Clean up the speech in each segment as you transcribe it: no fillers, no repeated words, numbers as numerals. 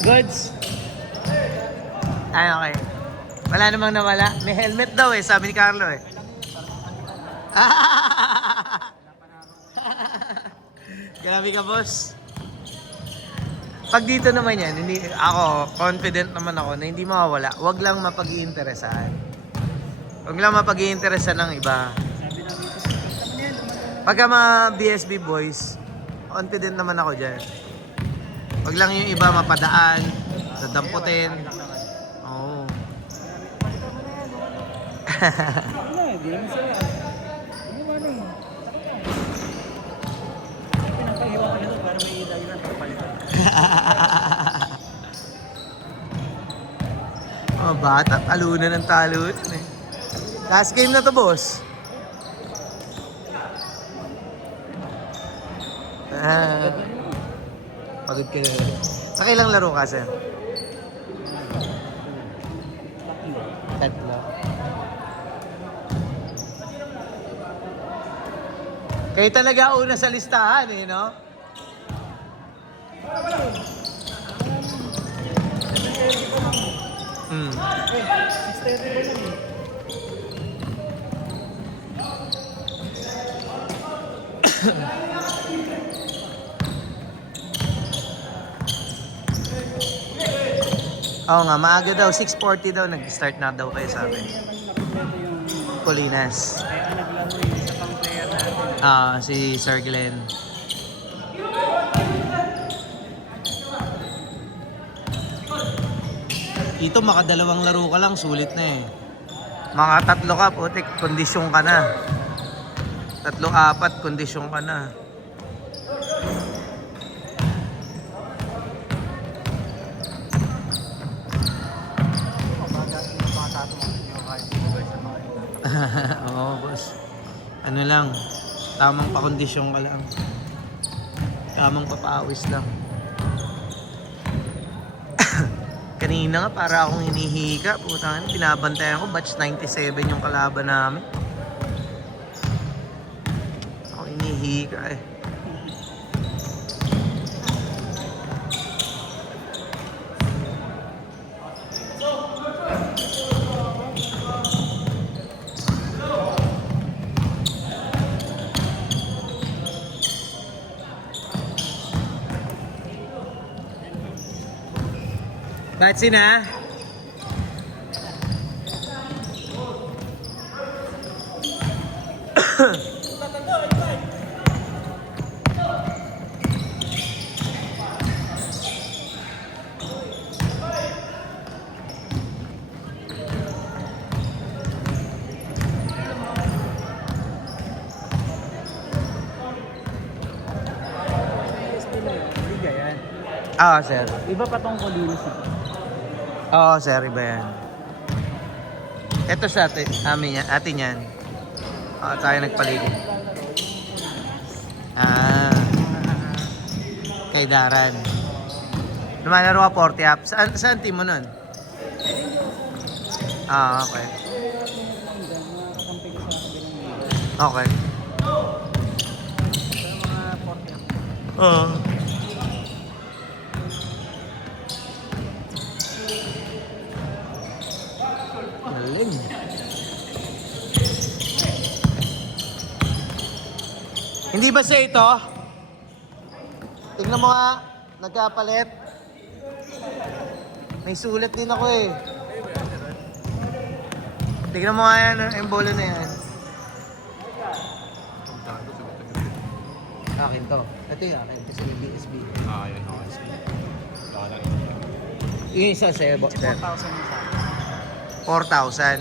Goods? Ay, okay. Wala namang nawala. May helmet daw eh, sabi ni Carlo eh. Grabe ka, boss. Pag dito naman yan, hindi, ako, confident naman ako na hindi mawawala. Huwag lang mapag-iinteresahan. Huwag lang mapag-iinteresan ng iba. Pagka mga BSB boys, confident naman ako dyan. Huwag lang yung iba mapadaan, dadamputin. Oo. Hindi naman sila. Ano ba na pinagpahiwa ko nito para may dahilan para palitan. Oh, bata, talunan ng talunan eh. Last game na to, boss. Pagod ka na. Sa kailang laro ka, sir? Tatlo. Kayo talaga una sa listahan eh, no? Hmm. Oo nga, maaga daw. 6:40 daw. Nag-start na daw kayo sa amin. Colinas. Kaya naglaro yung isa pang player natin. Si Sir Glenn. Ito, makadalawang laro ka lang. Sulit na eh. Mga tatlo ka, putik. Kondisyon ka na. 3-4, kondisyon ka na. Oo, boss. Ano lang, tamang pakondisyon ka lang. Tamang papawis lang. Kanina nga para akong hinihika. Putang ina, binabantayan ko. Batch 97 yung kalaban namin. Ako hinihika eh. Batsi na. Liga yan. Sir. Iba pa tong Colinas ito. Oo, sir. Iba yan. Ito sa amin yan. Atin yan. Tayo nagpaligid. Kay Daran. Lumalaro ka 40 up. Saan team mo nun? Okay. Nakakampi ko sa kabilang liga. Okay. Sa mga 40 ako. Oo. Galing. Hindi ba siya ito? Tignan mo nga, nagkapalit. May sulat din ako eh. Tignan mo nga yan, yung bola na yan. Akin to. Ito yung akin, kasi yung BSB. Yan ako. Yung isa sa'yo, sir. 4,000 yung sa akin. 4,000.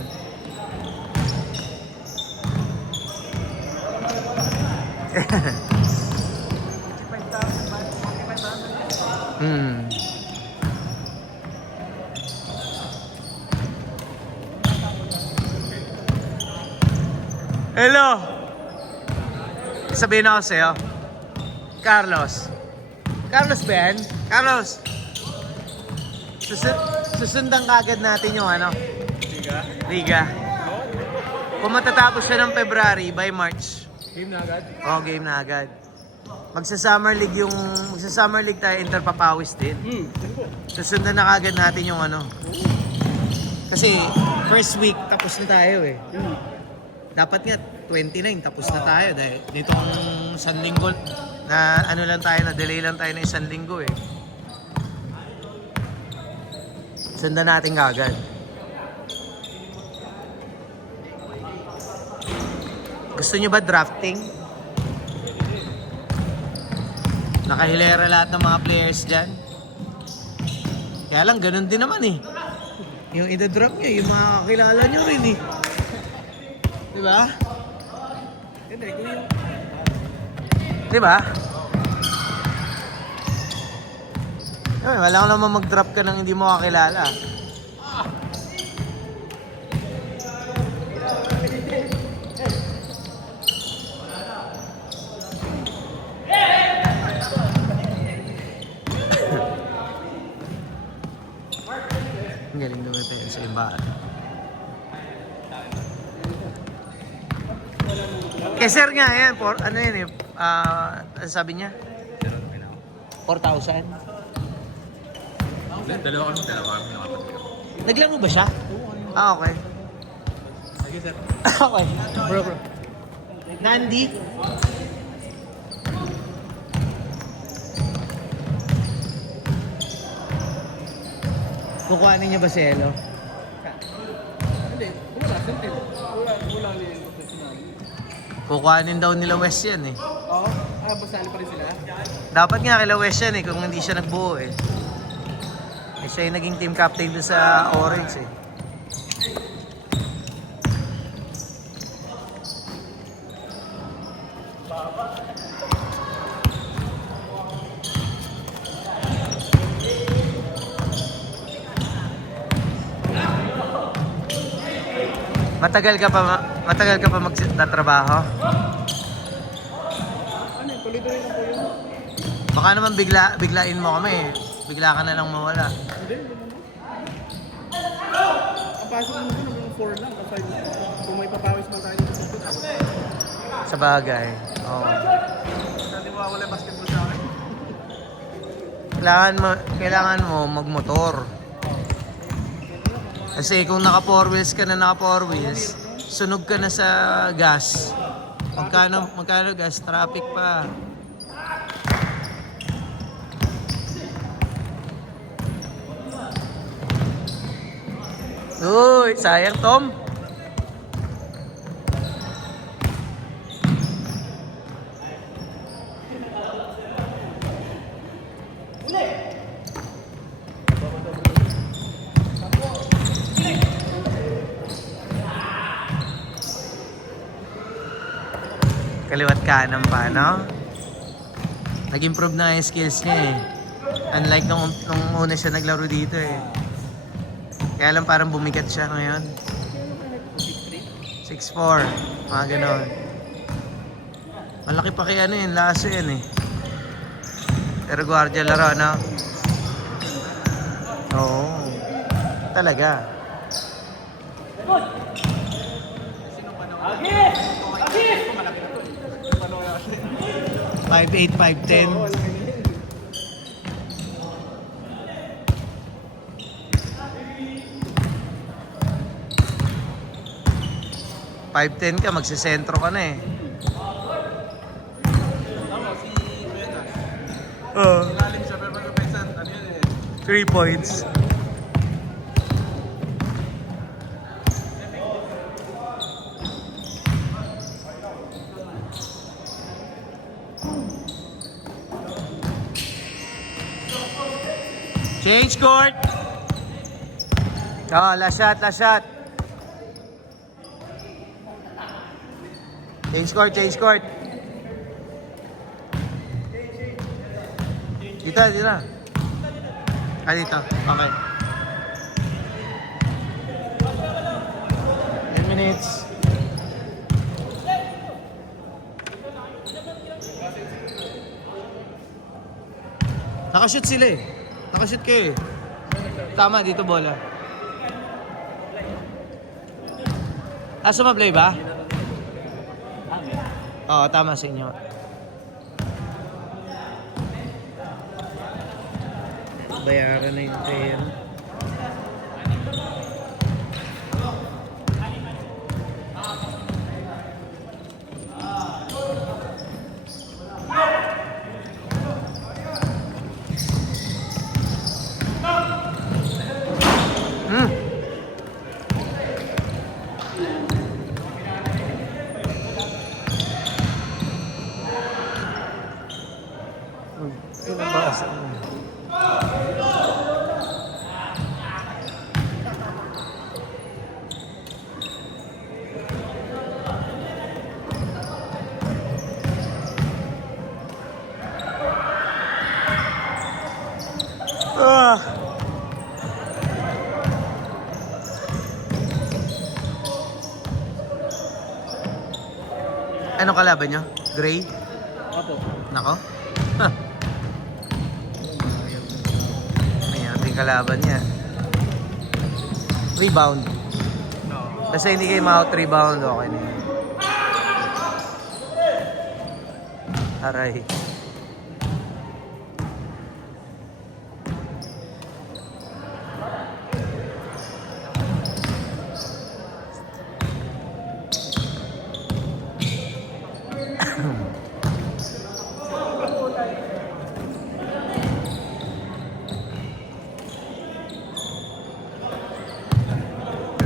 Hello! Sabihin ako sa'yo. Carlos. Carlos ba yan? Carlos! Susundan kagad natin yung ano? Liga. Kung matatapos siya ng February, by March. Game na agad? Oo, game na agad. magsa-summer league tayo, interpapawis din. Susundan na kagad natin yung ano. Kasi first week tapos na tayo eh. Dapat nga 29 tapos na tayo dahil nitong isang linggo na ano lang tayo, na delay lang tayo ng isang linggo eh. Sundan natin kagad. Gusto nyo ba drafting? Nakahilera lahat ng mga players dyan. Kaya lang, ganun din naman eh. Yung ida-drop nyo, yung mga kakilala nyo rin eh. Diba? Diba? Wala ko naman mag-drop ka nang hindi mo kakilala. Ang galing dumating sa imbaan. Keser nga yan, ano yan eh, sabi niya? 4,000? Dalawa kami nakapagpili. Naglaro ba siya? Ah, okay. Sige, sir. Okay. Bro. Nandi? Kukuhanin niya ba si Elo? Hindi, wala. Wala na yung professional. Kukuhanin daw nila West yan eh. Oo? Basali pa rin sila? Dapat nga kila West yan eh, kung hindi siya nagbuo eh. Siya yung naging team captain doon sa Orange eh. Matagal ka pa magtatrabaho? Ano yun? Tuloy-tuloy na po yun. Baka naman biglain mo kami. Bigla ka na lang mawala. Hindi naman. Ang pasok mo dun, hanggang 4 lang. Kasi kung may papawis man tayo dito sa Sa bagay. Oo. Dati mawawala yung basketball sa akin. Kailangan mo magmotor. Kasi kung naka 4 wheels ka na, naka 4 wheels, sunog ka na sa gas. Magkano gas? Traffic pa. Uy, sayang Tom. Kaliwat kanan pa, no? Nag-improve na yung skills niya eh. Unlike nung una siya naglaro dito eh. Kaya lang parang bumigat siya ngayon. 6'4", mga ganon. Malaki pa kaya ano yun, laso yan eh. Pero guardia laro, no? Oo. Talaga. 5'8", 5'10". $5'10" ka, magsisentro ka na eh. Oo. Ilalim siya, pero pagkapesan, ano yun eh. 3 points. Change court. Oh, last shot, last shot. Change court, change court. Dito, dito. Ah, dito. Okay. 10 minutes. Nakashoot sila eh. Nakashoot kayo eh. Tama, dito bola. Ah, sumablay ba? Oo, tama sa inyo. Bayaran na yung pera. Hmm. Pinabasa mo. Ah. Ano kalaban nyo? Gray? Opo. Nako. Huh. May ating kalaban niya. Rebound. No. Basta hindi kayo ma-out rebound, okay na yun. Aray.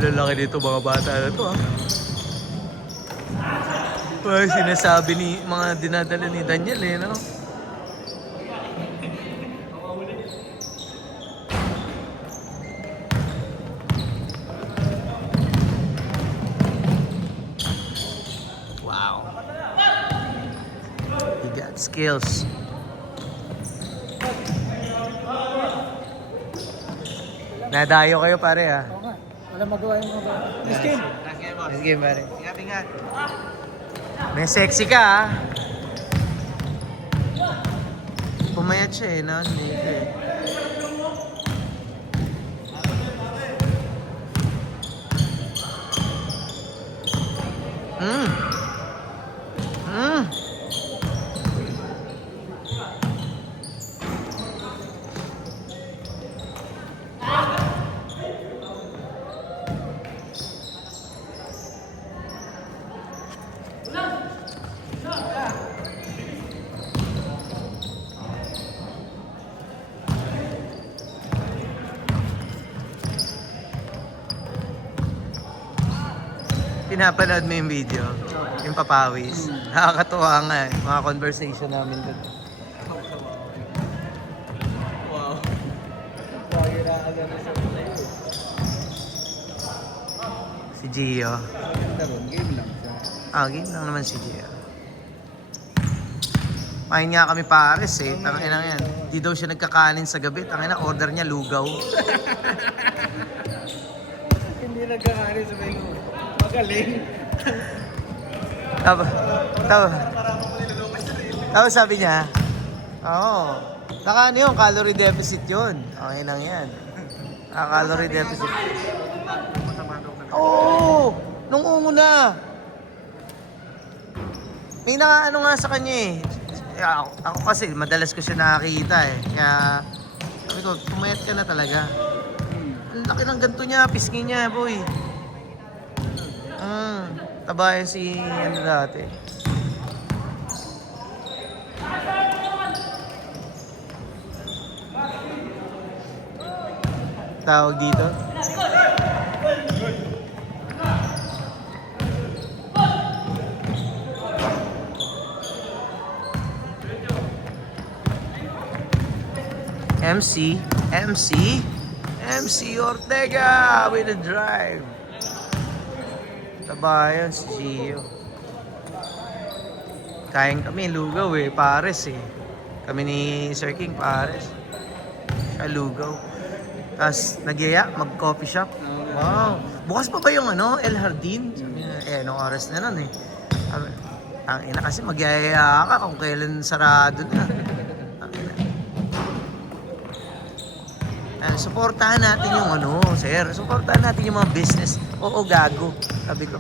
Lalaki dito mga bata na to ah. Ay, sinasabi ni mga dinadala ni Daniel eh, no? Wow. He got skills. Nadayo kayo pare ah. Oo nga. Wala magawa yung mga bata. This game. Last game, boss. Let's game pare. Ingat, ingat. May sexy ka ah. Pumayat siya eh, no? Hindi eh. Mm. Mm. Pinapanood mo yung video, yung papawis. Nakakatuwa nga eh, mga conversation namin doon. Wow. Si Gio. Game lang siya. Game lang naman si Gio. Kain nga kami pares eh, tangina yan. Di daw siya nagkakanin sa gabi, tangina order niya lugaw. Hindi nagkakaroon sa menu. Magaling. Tapos sabi niya, ano yun, calorie deficit yun. Okay lang yan. Calorie deficit. Oo, nung una. May nakaano nga sa kanya eh. Ako kasi, madalas ko siya nakakita eh. Kaya, sabi ko, pumayat ka na talaga. Ang laki ng ganito niya, pisngi niya, boy. Tabayan si ano dati. Tawag dito. MC Ortega with a drive. Tabayan si Gio. Kain kami lugaw eh, pares eh. Kami ni Sir King pares. Siya lugaw. Tapos nagyaya, mag-coffee shop. Wow. Bukas pa ba yung El Jardin? Sabi niya, anong oras na nun eh. Ang ina kasi magyaya ka kung kailan sarado na. Suportahan natin yung sir. Suportahan natin yung mga business. Oo, gago. Sabi ko.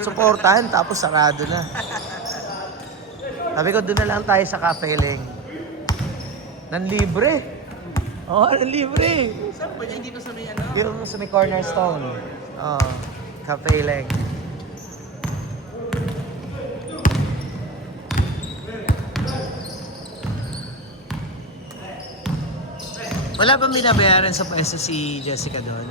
Suportahan tapos sarado na. Sabi ko, doon na lang tayo sa Cafe Leng. Nanlibre. Oh, libre. Saan ba? Hindi pa sa may ano? Yung sa may cornerstone. Oh, cafe lang. Wala bang binabayaran sa pwesto si Jessica doon?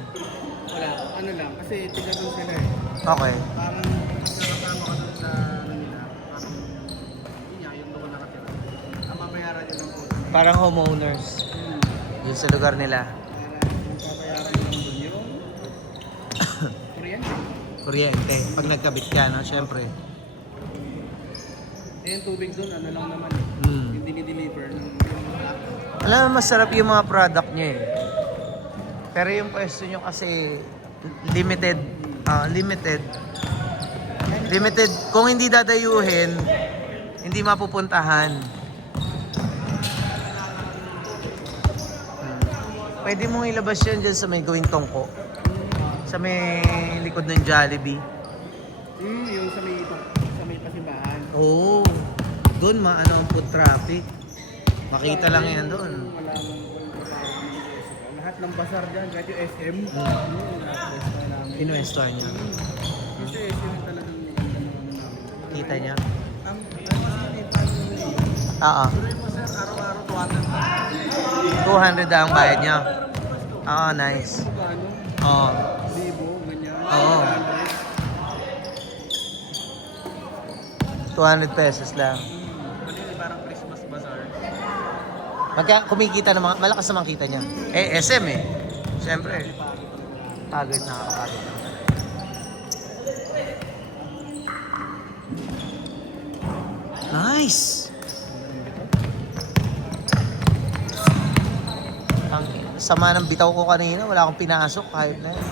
Wala, ano lang, kasi tiga doon sila eh. Okay. Parang nakasama ka doon sa Manila. Parang, yun nga, yung doon nakatira. Ang mabayaran nyo lang po. Parang homeowners. Yun sa lugar nila. Parang mababayaran nyo lang doon yung kuryente. Kuryente. Pag nagkabit ka, no? Siyempre. Eh, yung tubig doon, ano lang naman eh. Hmm. Yung dinideliver ng Alam mo, masarap yung mga product nyo eh. Pero yung pwesto nyo kasi limited. Limited. Limited. Kung hindi dadayuhin, hindi mapupuntahan. Pwede mong ilabas yan dyan sa may gawing tongko. Sa may likod ng Jollibee. yung sa may pasimbahan. Oo. Doon maano ang food traffic. Makita lang yan doon. Walang lahat ng basar dyan, kahit yung SM. Namin. Investor niya. Kasi SM talagang maganda naman namin. Kita niya. Ang Oo. tuloy mo sir, araw-araw 200 200. ang bayad niya. Oo, nice. Magkano? Oo. Libo, ganyan. Oo. 200 pesos lang. Mali, parang Christmas bazaar. Kumikita naman, malakas naman kita niya. Eh, SM eh. Siyempre. Pagod, nakakapagod. Nice! Ang sama ng bitaw ko kanina, wala akong pinasok kahit na yan.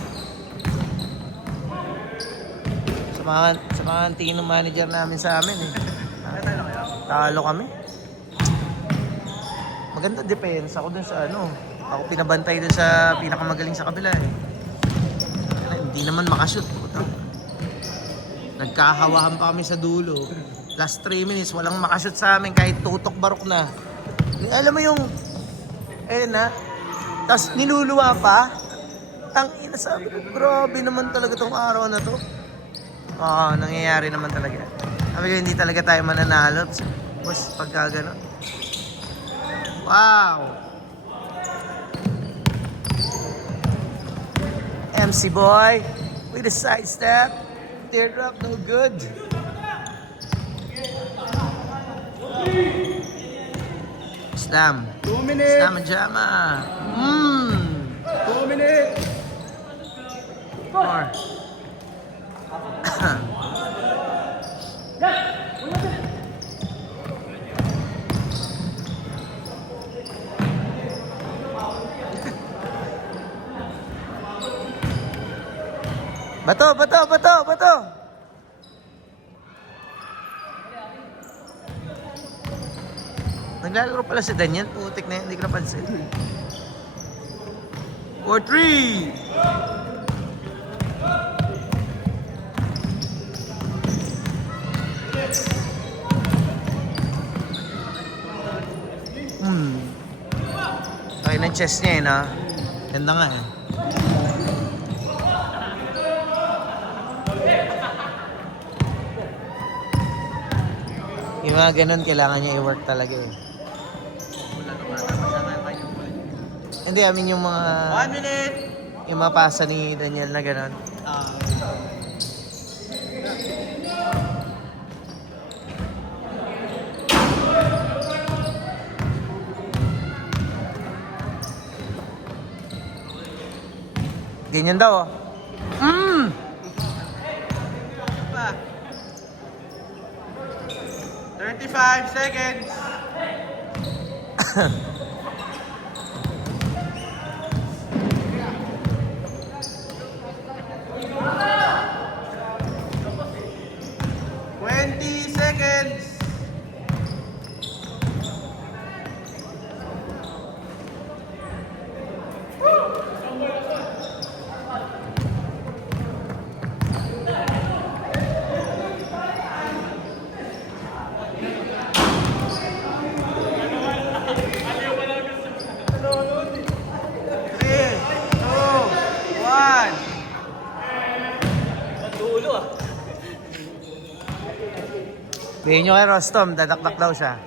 Samahan tingin ng manager namin sa amin eh. Talo kami. Maganda depensa ako dun sa ano. Ako pinabantay dun sa pinakamagaling sa kabila eh. Hindi naman makashoot. Putang. Nagkahawahan pa kami sa dulo. Last 3 minutes, walang makashoot sa amin kahit tutok barok na. Alam mo yung, na. Tapos niluluwa pa. Tangina, sabi ko, grabe naman talaga tong araw na to. Oo, nangyayari naman talaga. Sabi ko, hindi talaga tayo mananalo. Boss, pagka gano'n. Wow! MC boy with a side step. Teardrop, no good. Slam. 2 minutes! Slam and jama. 2 minutes! More. Bato, bato, bato, bato. Naglalaro pala si Daniel. Putik na yun, hindi ko napansin. 4-3! Okay ng chest niya na. Ganda nga eh. Yung mga ganun, kailangan niya i-work talaga eh. Wala naman. Masama yung kanyang point. Hindi, I mean yung mga... 1 minute! Yung mga pasa ni Daniel na ganun. Ganyan daw oh. Pa. 35 seconds! Seconds. Bigyan nyo kay Rostom, dadakdak daw siya.